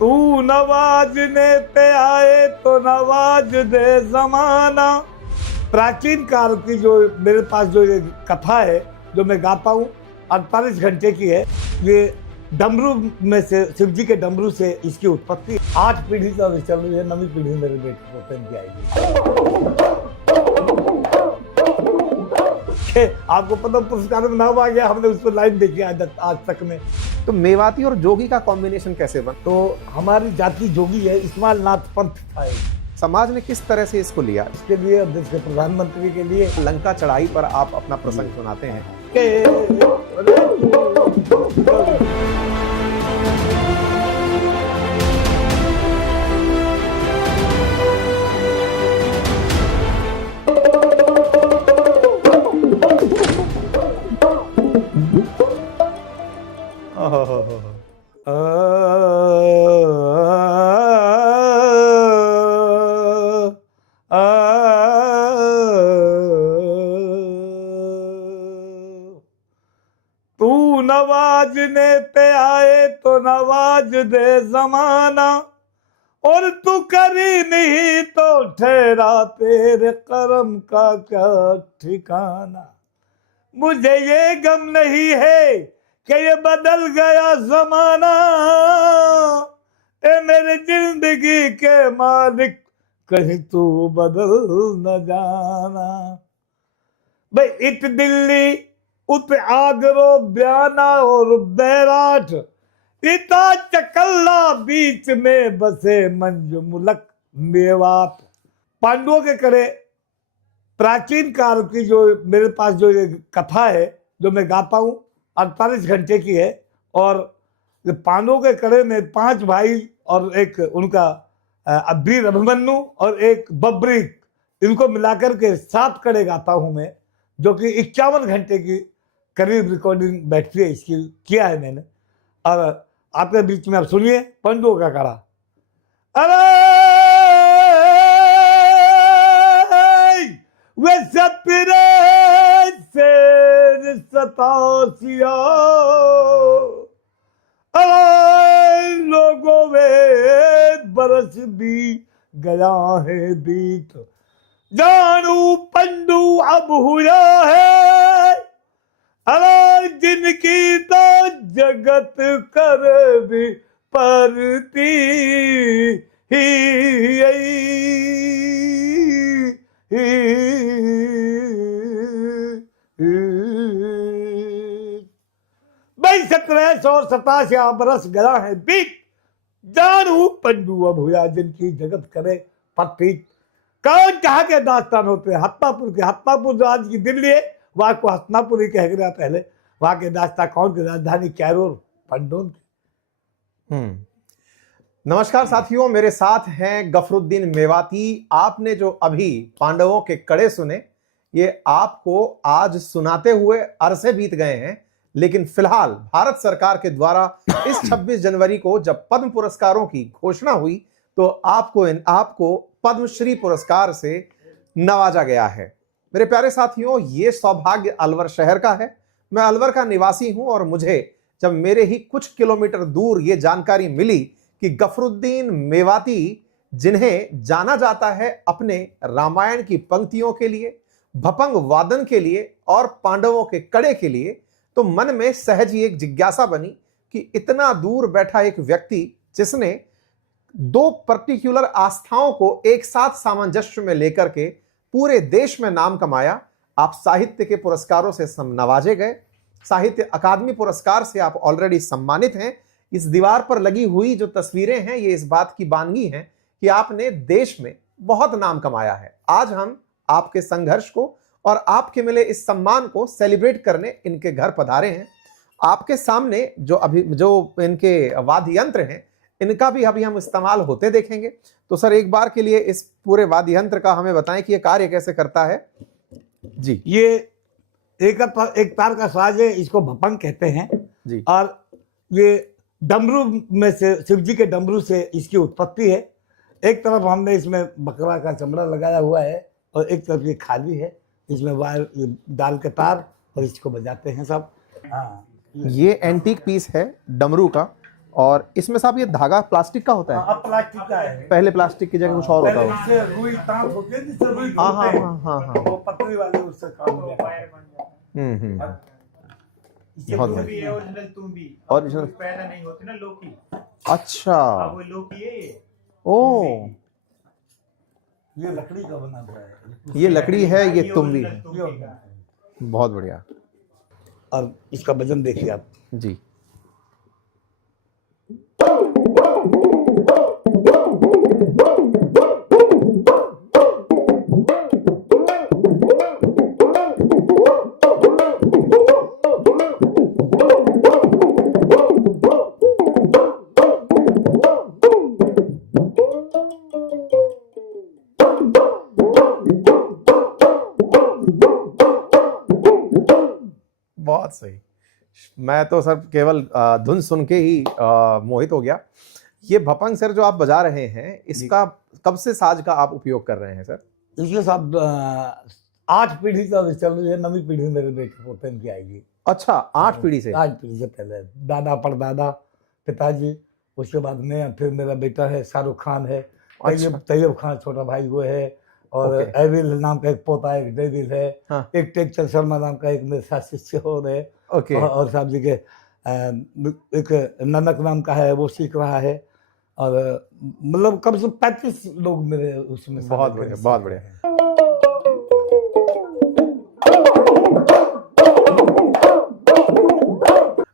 तू नवाजने पे आए तो नवाज दे जमाना। प्राचीन काल की जो मेरे पास जो ये कथा है जो मैं गाता हूँ 48 घंटे की है। ये डमरू में से शिव जी के डमरू से इसकी उत्पत्ति 8 पीढ़ी से अभी चल रही है। 9वीं पीढ़ी मेरे बेटे को पहन के आएगी। आपको पद्म पुरस्कार में नाम आ गया, हमने उस पर लाइन देखी आज तक में। तो मेवाती और जोगी का कॉम्बिनेशन कैसे बना? तो हमारी जाति जोगी है, इस्माइल नाथ पंथ था। समाज ने किस तरह से इसको लिया? इसके लिए देश के प्रधानमंत्री के लिए लंका चढ़ाई पर आप अपना प्रसंग सुनाते हैं। तू नवाजने पे आए तो नवाज दे जमाना, और तू करी नहीं तो ठहरा तेरे करम का क्या ठिकाना। मुझे ये गम नहीं है कि ये बदल गया जमाना, ए मेरे जिंदगी के मालिक कहीं तू बदल न जाना। भाई इत दिल्ली उत आगरो बयाना और बैराठ, इता चकल्ला बीच में बसे मंज मुलक मेवात। पांडवों के करे प्राचीन काल की जो मेरे पास जो ये कथा है जो मैं गाता हूँ 48 घंटे की है। और पांडवों के कड़े में 5 भाई और एक उनका वीर अभिमन्यु और एक बब्रिक, इनको मिलाकर के 7 कड़े गाता हूँ मैं, जो कि 51 घंटे की करीब रिकॉर्डिंग बैठती है इसकी किया है मैंने। और आपके बीच में आप सुनिए पांडवों का कड़ा। अरे वे सपरे से सतासिया, अरे लोगों में बरस भी गया है बीत, जानू पंडू अब हुआ है। अरे जिनकी तो जगत कर भी परती भाई 1787 बरस गया है बीत, जानू पंडू अब हुआ जिनकी जगत करे पत्ती। कौन कहा के दास्तान होते हैं? हत्तापुर के, हत्तापुर जो आज की दिल्ली है वहां को हस्तिनापुर ही कह गया पहले। वहां के दास्ता कौन की राजधानी कैरोर पंडोन की। नमस्कार साथियों, मेरे साथ हैं गफरुद्दीन मेवाती। आपने जो अभी पांडवों के कड़े सुने, ये आपको आज सुनाते हुए अरसे बीत गए हैं, लेकिन फिलहाल भारत सरकार के द्वारा इस 26 जनवरी को जब पद्म पुरस्कारों की घोषणा हुई तो आपको पद्मश्री पुरस्कार से नवाजा गया है। मेरे प्यारे साथियों, ये सौभाग्य अलवर शहर का है। मैं अलवर का निवासी हूं और मुझे जब मेरे ही कुछ किलोमीटर दूर ये जानकारी मिली कि गफरुद्दीन मेवाती, जिन्हें जाना जाता है अपने रामायण की पंक्तियों के लिए, भपंग वादन के लिए और पांडवों के कड़े के लिए, तो मन में सहज ही एक जिज्ञासा बनी कि इतना दूर बैठा एक व्यक्ति जिसने 2 पर्टिकुलर आस्थाओं को एक साथ सामंजस्य में लेकर के पूरे देश में नाम कमाया। आप साहित्य के पुरस्कारों से नवाजे गए, साहित्य अकादमी पुरस्कार से आप ऑलरेडी सम्मानित हैं। इस दीवार पर लगी हुई जो तस्वीरें हैं ये इस बात की बानगी हैं कि आपने देश में बहुत नाम कमाया है। आज हम आपके संघर्ष को और आपके मिले इस सम्मान को सेलिब्रेट करने इनके घर पधारे हैं। आपके सामने जो इनके वाद्य यंत्र हैं, इनका भी अभी हम इस्तेमाल होते देखेंगे। तो सर, एक बार के लिए इस पूरे वाद्य यंत्र का हमें बताएं कि ये कार्य कैसे करता है। जी, ये एक तार का साज है, इसको भपंग कहते हैं जी। और ये डमरू में से शिव जी के डमरू से इसकी उत्पत्ति है। एक तरफ हमने इसमें बकरा का चमड़ा लगाया हुआ है और एक तरफ ये खाली है, इसमें वायर डाल के तार और इसको बजाते हैं सब। हाँ, ये एंटीक पीस है डमरू का और इसमें साहब ये धागा प्लास्टिक का होता है? अब प्लास्टिक का है। पहले प्लास्टिक की जगह कुछ और होता पहले होगा। इससे रुई तांत होती है, जिससे रुई हाँ खोलते हैं। हाँ हाँ हाँ। वो पतली वाली उससे काम होता है। बहुत तुम भी है ओरिजिनल, तुम भी Original। पैदा नहीं होती ना लोकी। अच्छा, अब वो लोकी है ये। ओ ये लकड़ी का बना हुआ है। ये लकड़ी है, ये तुम भी original है। तुम भी का। बहुत बढ़िया और इसका वजन देखिए आप। जी। बहुत सही। मैं तो सर केवल धुन सुन के ही मोहित हो गया। ये भपंग सर जो आप बजा रहे हैं, इसका कब से साज का आप उपयोग कर रहे हैं सर? इसके साथ 8 पीढ़ी का चल रही है, 9वीं पीढ़ी मेरे बेटे पोते की आएगी। अच्छा, 8 पीढ़ी से? 8 पीढ़ी से पहले दादा परदादा पिताजी, उसके बाद में फिर मेरा बेटा है शाहरुख खान है, तैयब खान छोटा भाई वो है, और एविल नाम का एक पोता है, एक डेविल है, हाँ। एक टेक्चर शर्मा नाम का एक मेरे साथ शिष्य हो रहे, और साहब जी के एक ननक नाम का है, वो सीख रहा है, और मतलब कम से 35 लोग मेरे उसमें। बहुत बढ़िया, बहुत बढ़िया।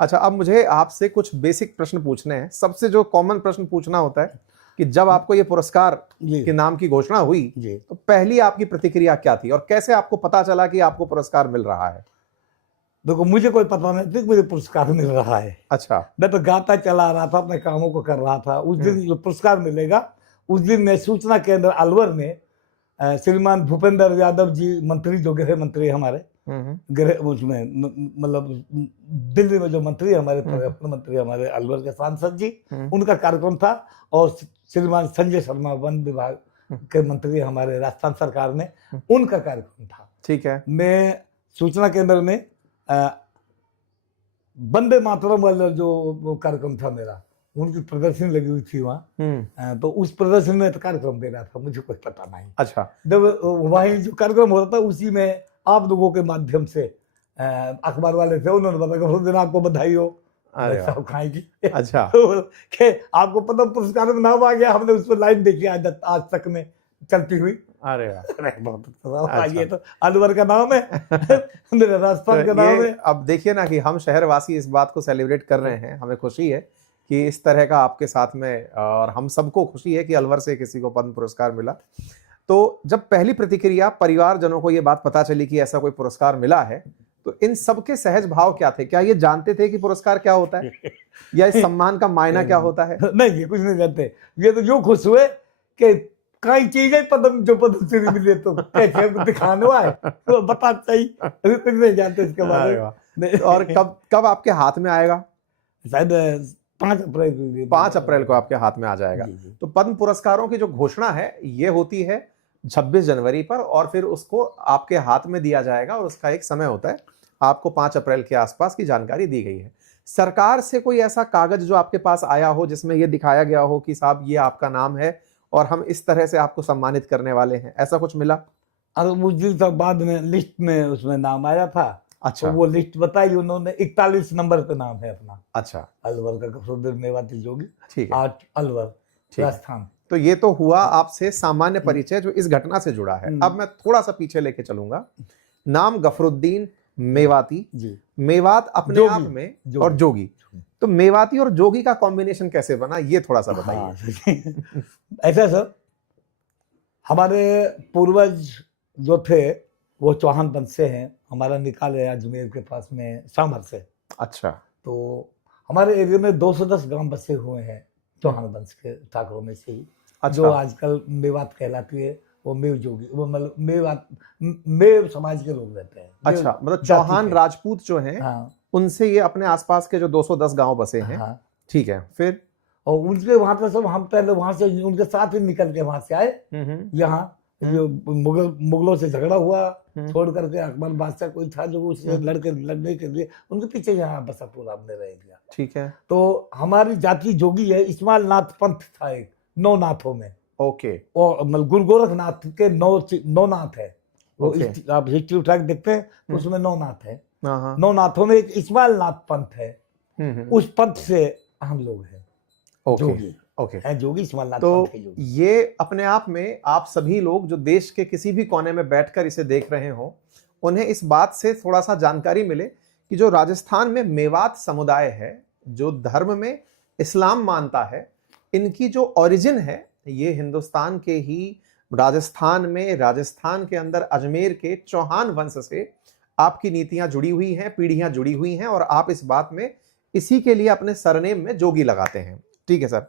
अच्छा, अब मुझे आपसे कुछ बेसिक प्रश्न पूछने हैं। सबसे जो कॉमन प्रश्न पूछना होता है कि जब आपको ये पुरस्कार के नाम की घोषणा हुई तो पहली आपकी प्रतिक्रिया क्या थी और कैसे आपको पता चला कि आपको पुरस्कार मिल रहा है? देखो, मुझे कोई पता नहीं था कि मुझे पुरस्कार मिल रहा है। अच्छा। मैं तो गाता चला रहा था, अपने कामों को कर रहा था। उस दिन जो पुरस्कार मिलेगा, उस दिन मैं सूचना केंद्र अलवर में श्रीमान भूपेंद्र यादव जी मंत्री, जो गृह मंत्री हमारे, गृह उसमें मतलब दिल्ली में जो मंत्री हमारे, पर्यटन मंत्री हमारे अलवर के सांसद जी, उनका कार्यक्रम था, और श्रीमान संजय शर्मा वन विभाग के मंत्री हमारे राजस्थान सरकार में, उनका कार्यक्रम था। ठीक है। मैं सूचना केंद्र में वंदे मातरम वाला जो कार्यक्रम था मेरा, उनकी प्रदर्शनी लगी हुई थी वहाँ, तो उस प्रदर्शनी में तो कार्यक्रम दे रहा था, मुझे कुछ पता नहीं। अच्छा। जब वहीं जो कार्यक्रम हो रहा था, उसी में आप लोगों के माध्यम से अखबार वाले थे, उन्होंने बताया उस दिन आपको बधाई हो साहब खाएगी। अच्छा। तो आपको पता पुरस्कार में नाम आ गया, हमने उस पर लाइन देखी आज तक में चलती हुई। अरे बहुत ये तो अलवर का नाम है, मेरा राजस्थान का नाम है। अब देखिए ना कि हम शहरवासी इस बात को सेलिब्रेट कर रहे हैं, हमें खुशी है कि इस तरह का आपके साथ में, और हम सबको खुशी है कि अलवर से किसी को पद्म पुरस्कार मिला। तो जब पहली प्रतिक्रिया परिवारजनों को ये बात पता चली कि ऐसा कोई पुरस्कार मिला है, तो इन सबके सहज भाव क्या थे? क्या ये जानते थे कि पुरस्कार क्या होता है या इस सम्मान का मायना क्या होता है? नहीं, ये कुछ नहीं जानते। ये तो जो खुश हुए कि कई चीजें पद्म, जो पद्मश्री मिले तो कैसे दिखाने आए, तो बता चाहिए, कुछ नहीं जानते इसके बारे में। और कब आपके हाथ में आएगा? शायद 5 अप्रैल 5 अप्रैल को आपके हाथ में आ जाएगा। तो पद्म पुरस्कारों की जो घोषणा है ये होती है 26 जनवरी पर, और फिर उसको आपके हाथ में दिया जाएगा, और उसका एक समय होता है। आपको 5 अप्रैल के आसपास की जानकारी दी गई है। सरकार से कोई ऐसा कागज जो आपके पास आया हो जिसमें यह दिखाया गया हो कि साहब ये आपका नाम है और हम इस तरह से आपको सम्मानित करने वाले हैं, ऐसा कुछ मिला? अरे उस दिन तक बाद में लिस्ट में उसमें नाम आया था। अच्छा। तो वो लिस्ट बताई उन्होंने, 41 नंबर पे नाम है अपना। अच्छा। अलवर का गफरुद्दीन मेवाती जोगी। ठीक है। 8 अलवर राजस्थान। तो ये तो हुआ आपसे सामान्य परिचय जो इस घटना से जुड़ा है। अब मैं थोड़ा सा पीछे लेके चलूंगा। नाम गफरुद्दीन मेवाती जी, मेवात अपने आप में, और जोगी, तो मेवाती और जोगी का कॉम्बिनेशन कैसे बना, ये थोड़ा सा बताइए। ऐसा सर, हमारे पूर्वज जो थे वो चौहान वंश से हैं। हमारा निकाल है अजमेर के पास में सांभर से। अच्छा। तो हमारे एरिया में 210 गांव बसे हुए हैं चौहान वंश के ठाकुरों में से ही। अच्छा। जो आजकल मेवात कहलाती है, वो मेव जोगी, वो मतलब मेवात, मेव समाज के लोग रहते हैं। अच्छा, मतलब चौहान राजपूत जो हैं, हाँ, उनसे ये अपने आसपास के जो 210 गांव बसे हैं। हाँ। ठीक है। फिर और उनके वहां पे सब, हम पहले वहां से उनके साथ ही निकल के वहां से आए यहाँ। जो मुगलों से झगड़ा हुआ, छोड़ करके अकबर बादशाह कोई था जो उससे लड़ने के लिए उनके पीछे यहाँ बसा पूरा हमने रह दिया। ठीक है। तो हमारी जाति जोगी है, इस्माइल नाथ पंथ था एक, 9 नाथों में। ओके। और मतलब गुरु गोरखनाथ के 9 नाथ है। वो ओके। आप हिस्ट्री उठा के देखते हैं तो उसमें 9 नाथ है। हाँ हाँ। 9 नाथों में एक इस्माइल नाथ पंथ है। हम्म। उस पंथ से हम लोग हैं ओके। जोगी, ओके। हैं जोगी, इस्माइल नाथ तो पंथ के जोगी। ये अपने आप में आप सभी लोग जो देश के किसी भी कोने में बैठकर इसे देख रहे हो, उन्हें इस बात से थोड़ा सा जानकारी मिले कि जो राजस्थान में मेवात समुदाय है, जो धर्म में इस्लाम मानता है, इनकी जो ओरिजिन है ये हिंदुस्तान के ही राजस्थान में, राजस्थान के अंदर अजमेर के चौहान वंश से आपकी नीतियां जुड़ी हुई हैं, पीढ़ियां जुड़ी हुई हैं, और आप इस बात में इसी के लिए अपने सरनेम में जोगी लगाते हैं। ठीक है सर,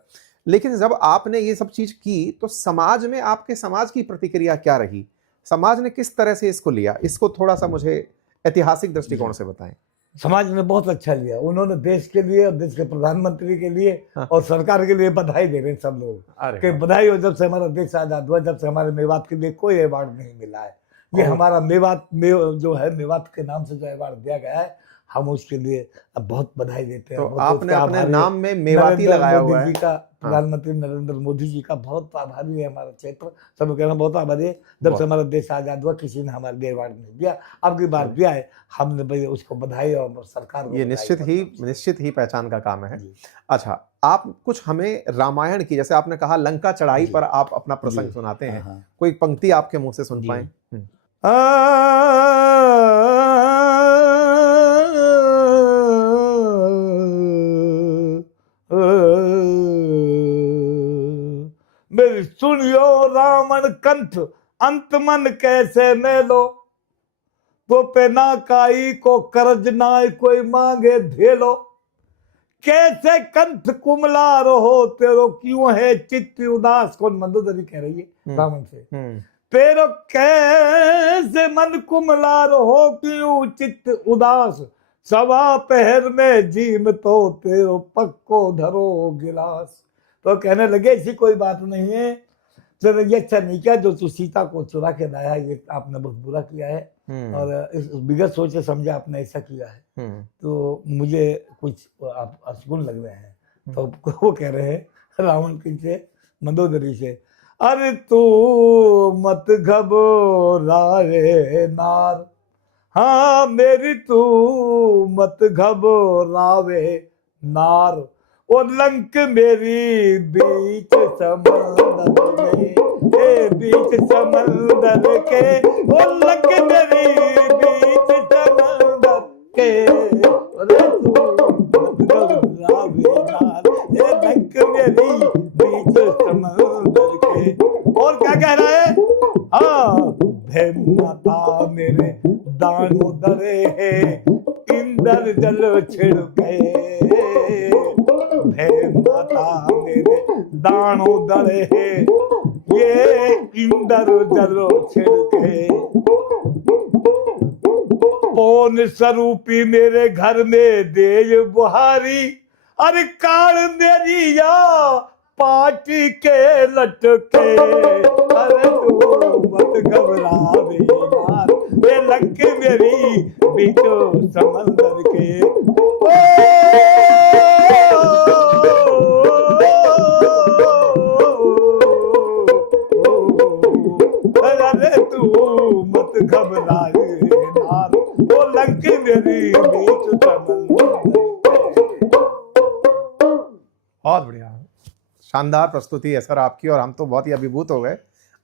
लेकिन जब आपने ये सब चीज की तो समाज में, आपके समाज की प्रतिक्रिया क्या रही? समाज ने किस तरह से इसको लिया? इसको थोड़ा सा मुझे ऐतिहासिक दृष्टिकोण से बताएं। समाज ने बहुत अच्छा लिया। उन्होंने देश के लिए और देश के प्रधानमंत्री के लिए हाँ। और सरकार के लिए बधाई दे रहे हैं सब लोग अरे कि बधाई हो, जब से हमारा देश आजाद हुआ, जब से हमारे मेवात के लिए कोई अवार्ड नहीं मिला है। ये हमारा मेवात जो है, मेवात के नाम से जो अवार्ड दिया गया है, हम उसके लिए अब बहुत बधाई देते हैं। तो बहुत आपने उसका अपने आभारी नाम में मेवाती नरेंद्र लगाया मोदी हुआ है। जी का, प्रधानमंत्री नरेंद्र मोदी जी का बहुत आभारी है हमारा क्षेत्र। सब कहना बहुत आभारी है। जब से हमारा देश आजाद हुआ किसी ने हमारे लिए अवार्ड नहीं दिया, अब की बार दिया है, हमने भाई उसको बधाई और सरकार को ये बधाई। निश्चित ही पहचान का काम है। जी। अच्छा, आप कुछ हमें रामायण की, जैसे आपने कहा लंका चढ़ाई जी। पर आप अपना प्रसंग जी। सुनाते हैं, हाँ। कोई पंक्ति आपके मुंह से सुन जी। पाए? मेरी सुनियो रावण कंठ, अंत मन कैसे मेलो, तो पे ना काई को कर्ज नाय कोई मांगे धेलो, कैसे कंठ कुमला रहो तेरो क्यों है चित्त उदास। कौन? मंदोदरी कह रही है रावण से। तेरो कैसे मन कुमला रहो क्यों चित्त उदास, सवा पहर में जीम तो तेरो पक्को धरो गिलास। तो कहने लगे ऐसी कोई बात नहीं है, चलो ये अच्छा नहीं किया जो तू सीता को चुरा के लाया, ये आपने बहुत बुरा किया है, और इस बिगड़ सोचे समझे आपने ऐसा किया है, तो मुझे कुछ आप असगुन लग रहे हैं। तो वो कह रहे हैं रावण से, मंदोदरी से, अरे तू मत घबरा रे नार, हाँ मेरी तू मत घबरावे नार, ओ लंक मेरी बीच समंदर में, ए बीच समंदर के, ओ लंक मेरी बीच समंदर के, अरे तू मत घबरावे नार, ए लंक मेरी बीच समंदर के। और क्या कह रहा है? हाँ, भय माता मेरे दानों दरे है, इंद्र जल छिड़के, भय माता मेरे दानों दरे है, ये इंद्र जल छिड़के, पौन स्वरूपी मेरे घर में दे बुहारी, अरे काल मेरी या पाटी के लटके, अरे तू मत घबरावे नार, ये लंक मेरी बीचो समंदर के। अरे तू मत घबरावे नार, वो लंक मेरी बीच समंदर के। बहुत बढ़िया, शानदार प्रस्तुति है सर आपकी, और हम तो बहुत ही अभिभूत हो गए।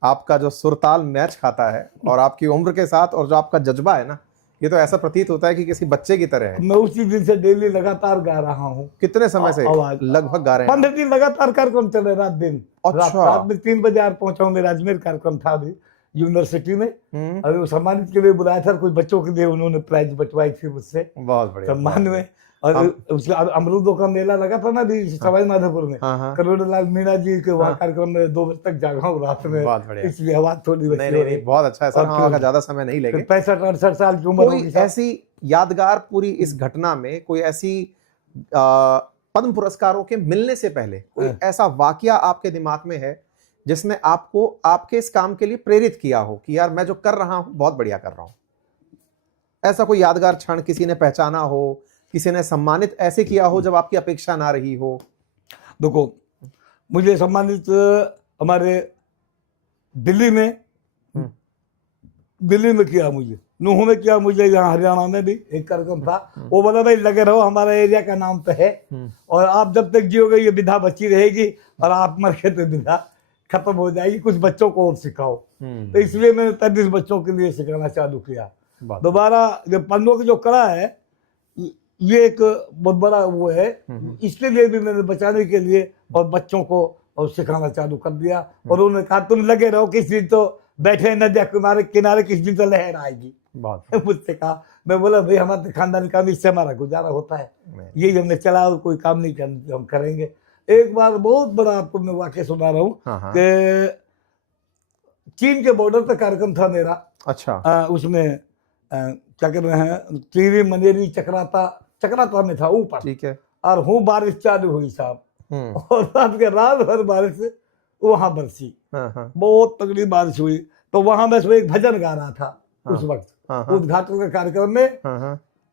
आपका जो सुरताल मैच खाता है और आपकी उम्र के साथ, और जो आपका जज्बा है ना, ये तो ऐसा प्रतीत होता है कि किसी बच्चे की तरह है। मैं उसी दिन से डेली लगातार गा रहा हूँ। कितने समय से लगभग गा रहे हैं? 15 दिन लगातार कार्यक्रम चले, रात दिन। अच्छा। रात में 3 बजे पहुंचा हूँ। मेरा अजमेर कार्यक्रम था अभी यूनिवर्सिटी में, और वो सम्मानित के लिए बुलाया था, कुछ बच्चों के लिए उन्होंने प्राइज बंटवाई थी मुझसे बहुत बढ़िया सम्मान में। और उसके अमरूदों का मेला लगा था ना अभी सवाई माधोपुर में, करोड़लाल मीणा जी के वहाँ कार्यक्रम में 2 बजे तक जागा हूँ रात में, इसलिए आवाज थोड़ी नहीं, बहुत अच्छा है सर। हम का ज्यादा समय नहीं लेंगे। 65-68 साल की उम्र। कोई ऐसी यादगार पूरी इस घटना में, कोई ऐसी पद्म पुरस्कारों के मिलने से पहले कोई ऐसा वाकया आपके दिमाग में है जिसने आपको आपके इस काम के लिए प्रेरित किया हो कि यार मैं जो कर रहा हूं बहुत बढ़िया कर रहा हूं? ऐसा कोई यादगार क्षण किसी ने पहचाना हो, किसी ने सम्मानित ऐसे किया हो जब आपकी अपेक्षा ना रही हो? देखो, मुझे सम्मानित हमारे दिल्ली में किया, मुझे नूह में किया, मुझे यहाँ हरियाणा में भी एक कार्यक्रम था। वो बोला भाई लगे रहो, हमारा एरिया का नाम पे है और आप जब तक जियोगे ये विधा बची रहेगी और आप मर के तो विधा खत्म हो जाएगी, कुछ बच्चों को और सिखाओ। तो इसलिए मैंने 33 बच्चों के लिए सिखाना चालू किया। दोबारा जब पन्नों की जो कला है ये एक बहुत बड़ा वो है, इसके लिए भी मैंने बचाने के लिए और बच्चों को और सिखाना चालू कर दिया। और उन्होंने कहा तुम लगे रहो, किस दिन तो बैठे नदिया किनारे किस दिन तो लहर आएगी। मुझसे कहा, मैं बोला भाई हमारे खानदानी काम इससे हमारा गुजारा होता है, यही हमने चला और कोई काम नहीं हम करेंगे। एक बार बहुत बड़ा आपको मैं वाक्य सुना रहा हूँ कि चीन के बॉर्डर पे कार्यक्रम था मेरा। अच्छा। उसमें क्या कर रहे हैं, तीरी मनेरी चक्राता में था ऊपर। ठीक है। और हूँ बारिश चालू हुई साहब, और रात भर बारिश वहां बरसी, बहुत तगड़ी बारिश हुई। तो वहां मैं एक भजन गा रहा था उस वक्त उद्घाटन के कार्यक्रम में।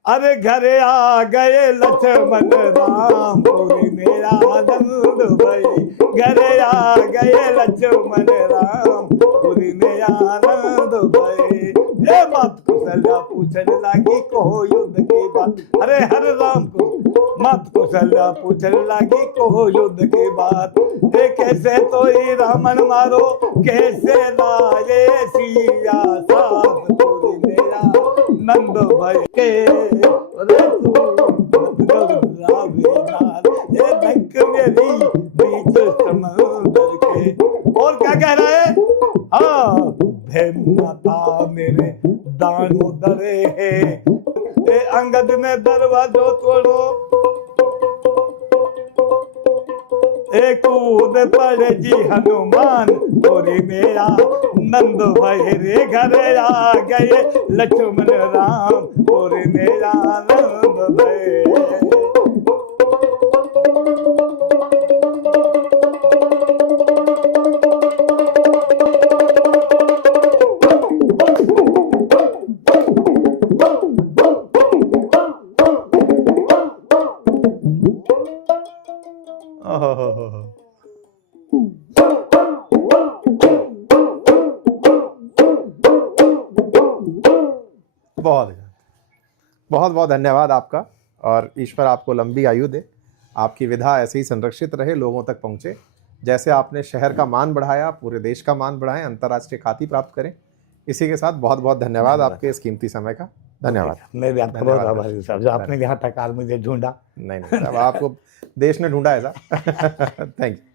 अरे घरे आ गए लक्ष्मण राम, पूरी मेरा आनंद भाई, घरे आ गए लक्ष्मण राम, पूरी मेरा आनंद भाई। ये मत कुशल्या पूछने लगी कहो युद्ध की बात, अरे हरे राम को मत कुशल्या पूछने लगी कहो युद्ध की बात। ये कैसे तो ही रामन मारो, कैसे लाए सिया साथ, पूरी मेरा नंद भाई के बीच समंदर के। और क्या कह रहा है, हाँ माता मेरे दानों दरे है, अंगद ने दरवाजो तोड़ो, एक कूद पड़े जी हनुमान, पूरी मेरा नंद भाई रे, घरे आ गए लक्ष्मण राम, पूरी मेरा नंद भाई। बहुत बहुत धन्यवाद आपका, और ईश्वर आपको लंबी आयु दे, आपकी विधा ऐसे ही संरक्षित रहे, लोगों तक पहुंचे। जैसे आपने शहर का मान बढ़ाया, पूरे देश का मान बढ़ाएं, अंतर्राष्ट्रीय ख्याति प्राप्त करें। इसी के साथ बहुत बहुत धन्यवाद आपके इस कीमती समय का। धन्यवाद। मैं भी आपका बहुत आभारी साहब, जो आपने यहाँ तक मुझे ढूंढा। नहीं, अब आपको देश ने ढूंढा ऐसा। Thank you.